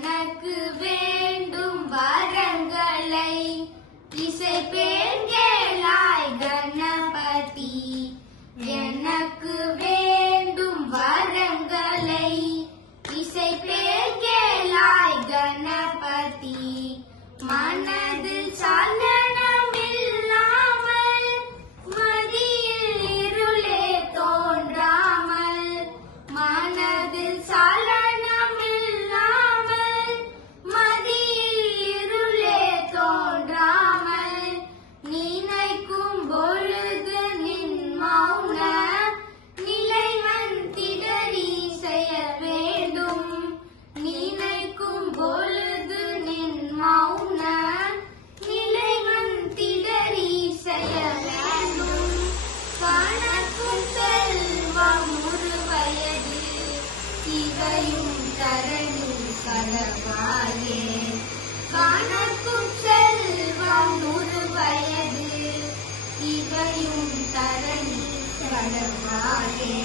எனக்கு வேண்டும் வரங்களை இசைப்பேன் கேளாய் கணபதி. எனக்கு வேண்டும் வரங்களை இசைப்பேன் கேளாய் கணபதி. மனதில் சலனம் இல்லாமல் மதியில் இருளே தோன்றாமல், மனதில் சலனம் இல்லாமல் மதியில் இருளே தோன்றாமல், நினைக்கும் பொழுது நின் மௌன நிலை வந்திடறி செய்ய வேண்டும். நினைக்கும் பொழுது நின் மௌன நிலை வந்திடறி செய்ய வேண்டும். கணக்கும் செல்வம் 1 வயது இவையும் தரணி கடவாயே. கணக்கும் செல்வம் 1 வயது இவையும் தரணி கடவாயே.